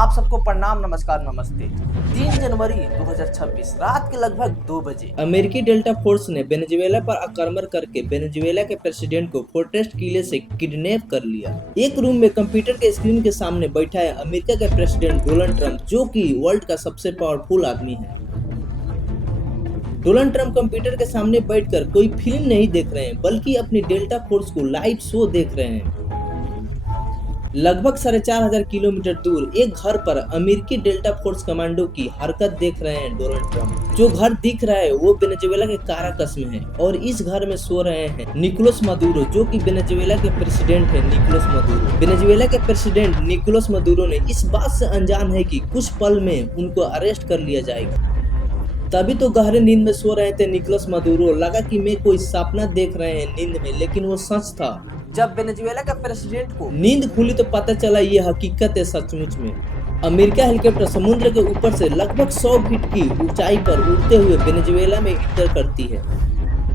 आप सबको प्रणाम, नमस्कार, नमस्ते। 3 जनवरी 2026 रात के लगभग 2 बजे अमेरिकी डेल्टा फोर्स ने वेनेजुएला पर आक्रमण करके वेनेजुएला के प्रेसिडेंट को फोर्ट्रेस किले से किडनैप कर लिया। एक रूम में कंप्यूटर के स्क्रीन के सामने बैठा है अमेरिका के प्रेसिडेंट डोनाल्ड ट्रंप, जो कि वर्ल्ड का सबसे पावरफुल आदमी है। डोनाल्ड ट्रंप कंप्यूटर के सामने बैठकर कोई फिल्म नहीं देख रहे हैं, बल्कि अपनी डेल्टा फोर्स को लाइव शो देख रहे हैं। लगभग 4,500 किलोमीटर दूर एक घर पर अमेरिकी डेल्टा फोर्स कमांडो की हरकत देख रहे हैं डोनाल्ड ट्रंप। जो घर दिख रहा है वो वेनेजुएला के काराकस में है और इस घर में सो रहे हैं निकोलस मदुरो, जो कि वेनेजुएला के प्रेसिडेंट है। निकोलस मदुरो वेनेजुएला के प्रेसिडेंट निकोलस मदुरो ने इस बात से अनजान है कि कुछ पल में उनको अरेस्ट कर लिया जाएगा। तभी तो गहरे नींद में सो रहे थे निकोलस मदुरो। लगा कि मैं कोई सपना देख रहे हैं नींद में, लेकिन वो सच था। जब वेनेजुएला के प्रेसिडेंट को नींद खुली तो पता चला ये हकीकत है सचमुच में। अमेरिका हेलीकॉप्टर समुद्र के ऊपर से लगभग 100 फीट की ऊंचाई पर उड़ते हुए वेनेजुएला में इंटर करती है।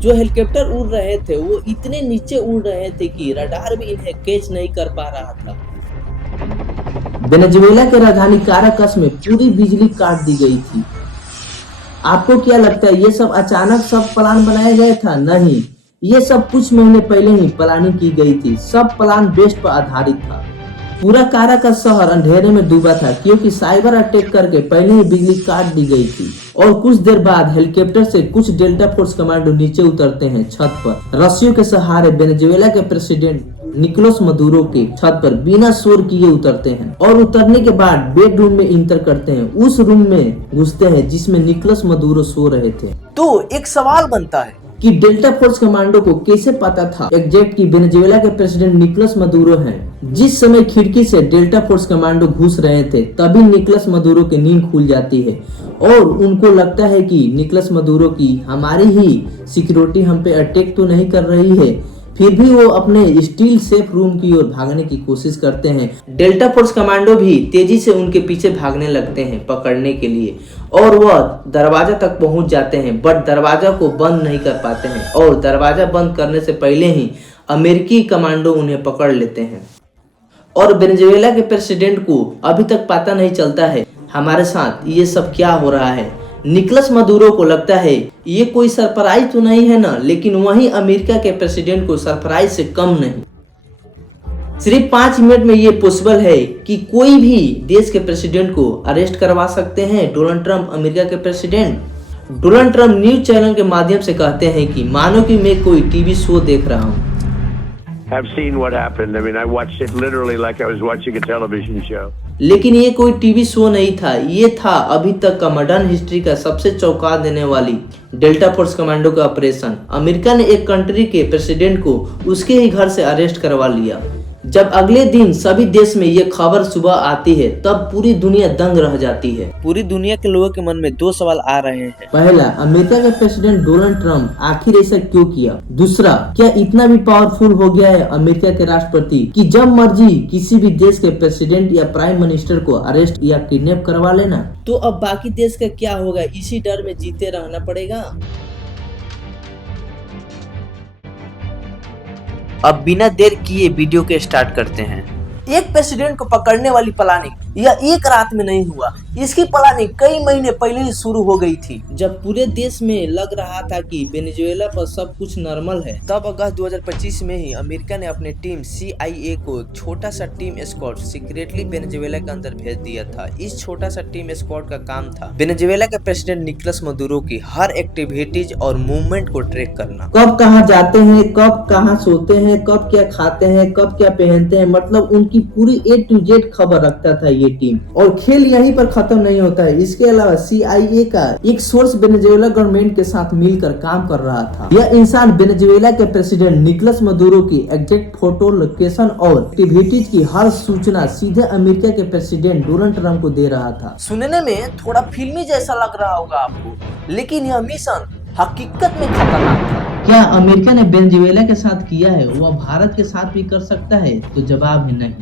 जो हेलीकॉप्टर उड़ रहे थे वो इतने नीचे उड़ रहे थे कि रडार भी इन्हें कैच नहीं कर पा रहा था। वेनेजुएला के राजधानी काराकस में पूरी बिजली काट दी गई थी। आपको क्या लगता है ये सब अचानक सब प्लान बनाया गया था? नहीं, ये सब कुछ महीने पहले ही प्लानिंग की गई थी। सब प्लान बेस्ट पर आधारित था। पूरा काराकस शहर अंधेरे में डूबा था क्योंकि साइबर अटैक करके पहले ही बिजली काट दी गई थी। और कुछ देर बाद हेलीकॉप्टर से कुछ डेल्टा फोर्स कमांडो नीचे उतरते हैं छत पर। रस्सियों के सहारे वेनेजुएला के प्रेसिडेंट निकोलस मदुरो के छत पर बिना शोर किए उतरते हैं और उतरने के बाद बेडरूम में इंटर करते हैं। उस रूम में घुसते हैं जिसमें निकोलस मदुरो सो रहे थे। तो एक सवाल बनता है कि डेल्टा फोर्स कमांडो को कैसे पता था एग्जैक्ट कि वेनेजुएला के प्रेसिडेंट निकोलस मदुरो हैं। जिस समय खिड़की से डेल्टा फोर्स कमांडो घुस रहे थे तभी निकोलस मदुरो की नींद खुल जाती है और उनको लगता है कि निकोलस मदुरो की हमारी ही सिक्योरिटी हम पे अटैक तो नहीं कर रही है। फिर भी वो अपने स्टील सेफ रूम की ओर भागने की कोशिश करते हैं। डेल्टा फोर्स कमांडो भी तेजी से उनके पीछे भागने लगते हैं पकड़ने के लिए और वह दरवाजा तक पहुंच जाते हैं, बट दरवाजा को बंद नहीं कर पाते हैं और दरवाजा बंद करने से पहले ही अमेरिकी कमांडो उन्हें पकड़ लेते हैं। और वेनेजुएला के प्रेसिडेंट को अभी तक पता नहीं चलता है हमारे साथ ये सब क्या हो रहा है। निकोलस मदुरो को लगता है ये कोई सरप्राइज तो नहीं है ना, लेकिन वहीं अमेरिका के प्रेसिडेंट को सरप्राइज से कम नहीं। सिर्फ 5 मिनट में ये पॉसिबल है कि कोई भी देश के प्रेसिडेंट को अरेस्ट करवा सकते हैं डोनाल्ड ट्रंप, अमेरिका के president. Donald Trump news channel के माध्यम से कहते हैं कि मानो कि मैं कोई टीवी शो देख रहा हूँ। Have seen what happened. I mean, I watched it literally like I was watching a television show. लेकिन ये कोई टीवी शो नहीं था, ये था अभी तक का मॉडर्न हिस्ट्री का सबसे चौंका देने वाली डेल्टा फोर्स कमांडो का ऑपरेशन। अमेरिका ने एक कंट्री के प्रेसिडेंट को उसके ही घर से अरेस्ट करवा लिया। जब अगले दिन सभी देश में ये खबर सुबह आती है तब पूरी दुनिया दंग रह जाती है। पूरी दुनिया के लोगों के मन में 2 सवाल आ रहे हैं। पहला, अमेरिका के प्रेसिडेंट डोनाल्ड ट्रंप आखिर ऐसा क्यों किया? दूसरा, क्या इतना भी पावरफुल हो गया है अमेरिका के राष्ट्रपति कि जब मर्जी किसी भी देश के प्रेसिडेंट या प्राइम मिनिस्टर को अरेस्ट या किडनैप करवा लेना? तो अब बाकी देश का क्या होगा? इसी डर में जीते रहना पड़ेगा। अब बिना देर किए वीडियो के स्टार्ट करते हैं। एक प्रेसिडेंट को पकड़ने वाली प्लानिंग यह एक रात में नहीं हुआ। इसकी प्लानिंग कई महीने पहले ही शुरू हो गई थी। जब पूरे देश में लग रहा था कि वेनेजुएला पर सब कुछ नॉर्मल है, तब अगस्त 2025 में ही अमेरिका ने अपने टीम CIA को छोटा सा टीम स्क्वाड सीक्रेटली वेनेजुएला के अंदर भेज दिया था। इस छोटा सा टीम स्क्वाड का काम था वेनेजुएला के प्रेसिडेंट निकोलस मदुरो की हर एक्टिविटीज और मूवमेंट को ट्रैक करना। कब कहाँ जाते हैं, कब कहाँ सोते हैं, कब क्या खाते हैं, कब क्या पहनते हैं, मतलब उनकी पूरी A to Z खबर रखता था ये टीम। और खेल यहीं पर खत्म नहीं होता है। इसके अलावा CIA का एक सोर्स वेनेजुएला गवर्नमेंट के साथ मिलकर काम कर रहा था। यह इंसान वेनेजुएला के प्रेसिडेंट निकोलस मदुरो की एग्जैक्ट फोटो, लोकेशन और एक्टिविटीज की हर सूचना सीधे अमेरिका के प्रेसिडेंट डोनाल्ड ट्रंप को दे रहा था। सुनने में थोड़ा फिल्मी जैसा लग रहा होगा आपको, लेकिन यह मिशन हकीकत में खतरनाक था। क्या अमेरिका ने वेनेजुएला के साथ किया है वह भारत के साथ भी कर सकता है? तो जवाब है नहीं,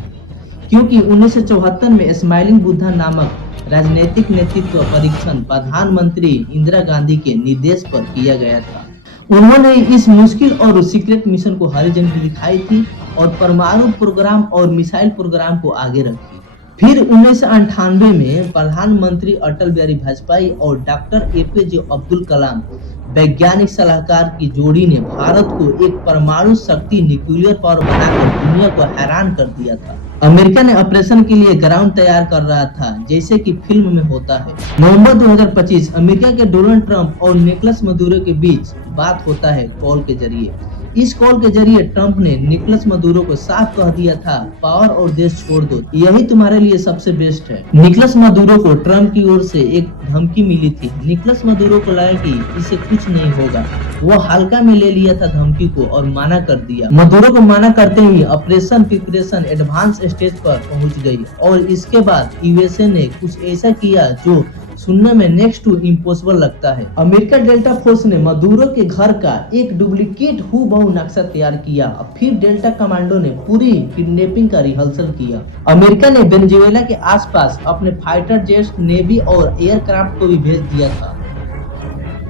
क्योंकि 1974 में स्माइलिंग बुद्धा नामक राजनीतिक नेतृत्व परीक्षण प्रधानमंत्री इंदिरा गांधी के निर्देश पर किया गया था। उन्होंने इस मुश्किल और सीक्रेट मिशन को हरी झंडी दिखाई थी और परमाणु प्रोग्राम और मिसाइल प्रोग्राम को आगे रखी। फिर 1998 में प्रधानमंत्री अटल बिहारी वाजपेयी और डॉक्टर एपीजे अब्दुल कलाम वैज्ञानिक सलाहकार की जोड़ी ने भारत को एक परमाणु शक्ति न्यूक्लियर पावर बनाकर दुनिया को हैरान कर दिया था। अमेरिका ने ऑपरेशन के लिए ग्राउंड तैयार कर रहा था, जैसे कि फिल्म में होता है। नवंबर 2025 अमेरिका के डोनाल्ड ट्रंप और निकोलस मदुरो के बीच बात होता है कॉल के जरिए। इस कॉल के जरिए ट्रंप ने निकोलस मदुरो को साफ कह दिया था, पावर और देश छोड़ दो, यही तुम्हारे लिए सबसे बेस्ट है। निकोलस मदुरो को ट्रंप की ओर से एक धमकी मिली थी। निकोलस मदुरो को लगा कि इसे कुछ नहीं होगा, वो हल्का में ले लिया था धमकी को और माना कर दिया। मदुरो को माना करते ही ऑपरेशन प्रिपरेशन एडवांस स्टेज पर पहुंच गई और इसके बाद यूएसए ने कुछ ऐसा किया जो सुनने में नेक्स्ट टू इम्पॉसिबल लगता है। अमेरिका डेल्टा फोर्स ने मदुरो के घर का एक डुप्लीकेट हूबहू नक्शा तैयार किया। फिर डेल्टा कमांडो ने पूरी किडनैपिंग का रिहर्सल किया। अमेरिका ने वेनेजुएला के आसपास अपने फाइटर जेट्स, नेवी और एयरक्राफ्ट को भी भेज दिया था।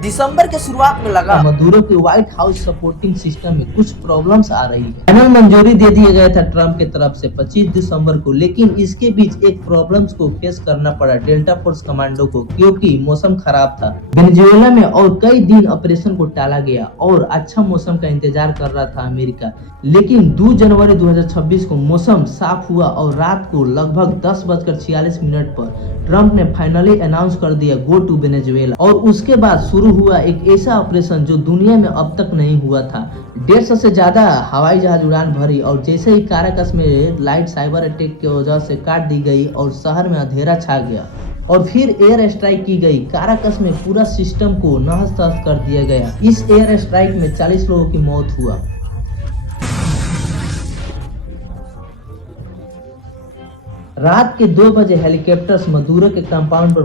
दिसंबर के शुरुआत में लगा मदुरो के व्हाइट हाउस सपोर्टिंग सिस्टम में कुछ प्रॉब्लम्स आ रही है। फाइनल मंजूरी दे दिया गया था ट्रंप की तरफ से 25 दिसंबर को, लेकिन इसके बीच एक प्रॉब्लम्स को फेस करना पड़ा डेल्टा फोर्स कमांडो को, क्योंकि मौसम खराब था वेनेजुएला में और कई दिन ऑपरेशन को टाला गया और अच्छा मौसम का इंतजार कर रहा था अमेरिका। लेकिन 2 जनवरी 2026 को मौसम साफ हुआ और रात को लगभग 10:46 पर ट्रंप ने फाइनली अनाउंस कर दिया गो टू वेनेजुएला। और उसके बाद शुरू हुआ एक ऐसा ऑपरेशन जो दुनिया में अब तक नहीं हुआ था। 150 से ज्यादा हवाई जहाज उड़ान भरी और जैसे ही काराकस में लाइट साइबर अटैक की वजह से काट दी गई और शहर में अंधेरा छा गया और फिर एयर स्ट्राइक की गई। काराकस में पूरा सिस्टम को नहस तहस कर दिया गया। इस एयर स्ट्राइक में 40 लोगों की मौत हुआ। रात के 2 बजे हेलीकॉप्टर्स मदुरो के कंपाउंड पर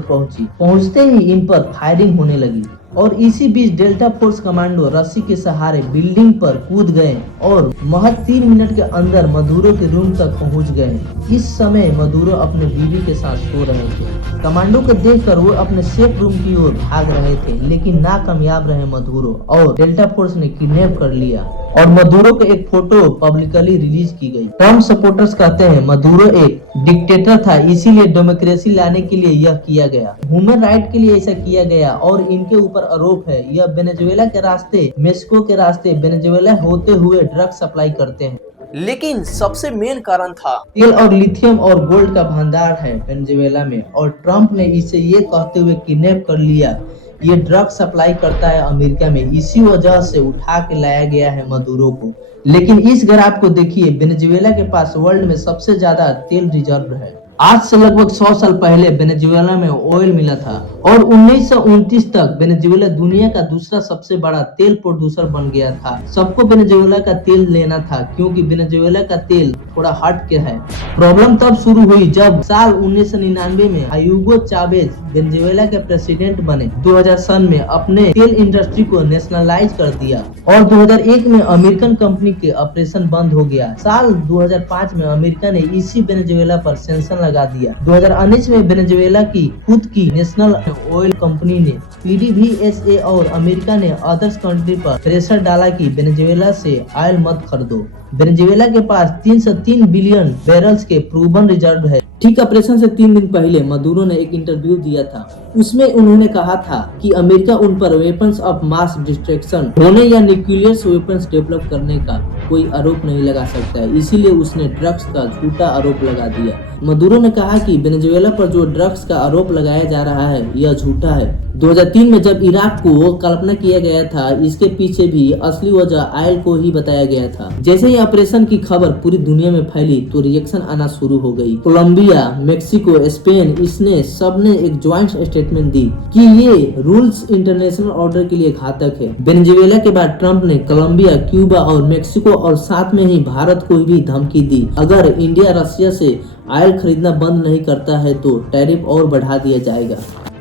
पहुंचते ही इन पर फायरिंग होने लगी और इसी बीच डेल्टा फोर्स कमांडो रस्सी के सहारे बिल्डिंग पर कूद गए और महज 3 मिनट के अंदर मदुरो के रूम तक पहुंच गए। इस समय मदुरो अपने बीवी के साथ सो रहे थे। कमांडो को देखकर वो अपने सेफ रूम की ओर भाग रहे थे, लेकिन नाकामयाब रहे मदुरो और डेल्टा फोर्स ने किडनैप कर लिया और मदुरो को एक फोटो पब्लिकली रिलीज की गई। ट्रम्प सपोर्टर्स कहते हैं मदुरो एक डिक्टेटर था, इसीलिए डेमोक्रेसी लाने के लिए यह किया गया, ह्यूमन राइट के लिए ऐसा किया गया और इनके ऊपर आरोप है यह वेनेजुएला के रास्ते, मेक्सिको के रास्ते वेनेजुएला होते हुए ड्रग सप्लाई करते हैं। लेकिन सबसे मेन कारण था तेल और लिथियम और गोल्ड का भंडार है वेनेजुएला में और ट्रंप ने इसे ये कहते हुए किडनैप कर लिया ये ड्रग सप्लाई करता है अमेरिका में, इसी वजह से उठा के लाया गया है मदुरो को। लेकिन इस ग्राफ को देखिए, वेनेजुएला के पास वर्ल्ड में सबसे ज्यादा तेल रिजर्व है। आज से लगभग 100 साल पहले वेनेजुएला में ऑयल मिला था और 1929 तक वेनेजुएला दुनिया का दूसरा सबसे बड़ा तेल प्रोड्यूसर बन गया था। सबको वेनेजुएला का तेल लेना था क्योंकि वेनेजुएला का तेल थोड़ा हट के है। प्रॉब्लम तब शुरू हुई जब साल 1999 में ह्यूगो चावेज वेनेजुएला के प्रेसिडेंट बने। 2000 सन में अपने तेल इंडस्ट्री को नेशनलाइज कर दिया और 2001 में अमेरिकन कंपनी के ऑपरेशन बंद हो गया। साल 2005 में अमेरिका ने इसी वेनेजुएला पर सेंक्शन लगा दिया। 2019 में वेनेजुएला की खुद की नेशनल ऑयल कंपनी ने पीडीवीएसए और अमेरिका ने अदर्स कंट्री पर प्रेशर डाला कि वेनेजुएला से ऑयल मत खरीदो। वेनेजुएला के पास 303 बिलियन बैरल्स के प्रूवन रिजर्व है। ठीक ऑपरेशन से 3 दिन पहले मदुरो ने एक इंटरव्यू दिया था, उसमें उन्होंने कहा था कि अमेरिका उन पर वेपन्स ऑफ मास डिस्ट्रक्शन होने या न्यूक्लियर वेपन्स डेवलप करने का कोई आरोप नहीं लगा सकता है, इसीलिए उसने ड्रग्स का झूठा आरोप लगा दिया। मदुरो ने कहा कि वेनेजुएला पर जो ड्रग्स का आरोप लगाया जा रहा है यह झूठा है। 2003 में जब इराक को कल्पना किया गया था, इसके पीछे भी असली वजह ऑयल को ही बताया गया था। जैसे ही ऑपरेशन की खबर पूरी दुनिया में फैली तो रिएक्शन आना शुरू हो गई। कोलंबिया, मेक्सिको, स्पेन, इसने सबने एक ज्वाइंट स्टेटमेंट दी कि ये रूल्स इंटरनेशनल ऑर्डर के लिए घातक है। वेनेजुएला के बाद ट्रंप ने कोलंबिया, क्यूबा और मेक्सिको और साथ में ही भारत को भी धमकी दी, अगर इंडिया रशिया से ऑयल खरीदना बंद नहीं करता है तो टैरिफ और बढ़ा दिया जाएगा।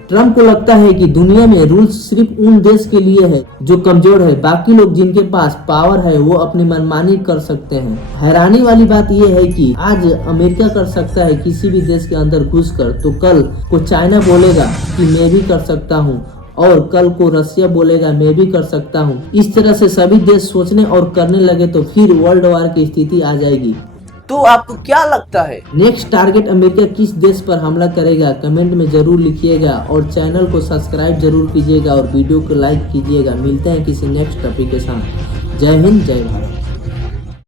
ट्रंप को लगता है कि दुनिया में रूल्स सिर्फ उन देश के लिए है जो कमजोर है, बाकी लोग जिनके पास पावर है वो अपनी मनमानी कर सकते हैं। हैरानी वाली बात यह है कि आज अमेरिका कर सकता है किसी भी देश के अंदर घुसकर, तो कल को चाइना बोलेगा कि मैं भी कर सकता हूँ और कल को रशिया बोलेगा मैं भी कर सकता हूँ। इस तरह से सभी देश सोचने और करने लगे तो फिर वर्ल्ड वार की स्थिति आ जाएगी। तो आपको क्या लगता है? नेक्स्ट टारगेट अमेरिका किस देश पर हमला करेगा? कमेंट में जरूर लिखिएगा और चैनल को सब्सक्राइब जरूर कीजिएगा और वीडियो को लाइक कीजिएगा। मिलते हैं किसी नेक्स्ट टॉपिक के साथ। जय हिंद, जय भारत।